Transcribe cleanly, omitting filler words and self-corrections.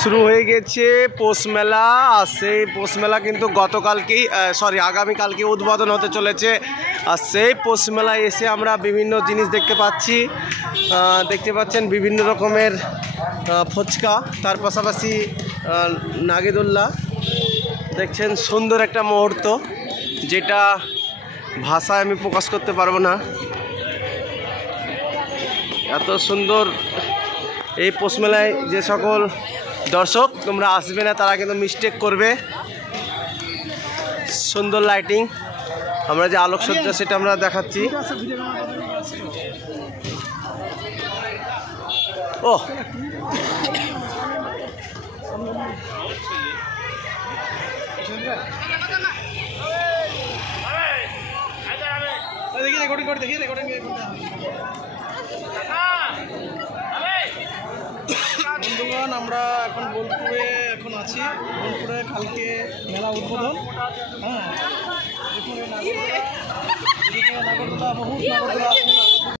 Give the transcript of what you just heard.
শুরু হয়ে গেছে পৌষ মেলা। আর সেই পৌষ মেলা কিন্তু আগামীকালকে উদ্বোধন হতে চলেছে। আর সেই পৌষ মেলায় এসে আমরা বিভিন্ন জিনিস দেখতে পাচ্ছেন বিভিন্ন রকমের ফুচকা, তার পাশাপাশি নাগেদোল্লা দেখছেন। সুন্দর একটা মুহূর্ত, যেটা ভাষায় আমি প্রকাশ করতে পারবো না। এত সুন্দর এই পৌষ মেলায় যে সকল দর্শক তোমরা আসবে না, তারা কিন্তু মিস্টেক করবে। সুন্দর লাইটিং, আমরা যে আলোকসজ্জা সেটা আমরা দেখাচ্ছি। ও বন্ধুগণ, আমরা এখন বোলপুরে আছি। বোলপুরে কালকে মেলা উদ্বোধন। হ্যাঁ, নাগরদোলা বহুত নাগরদোলা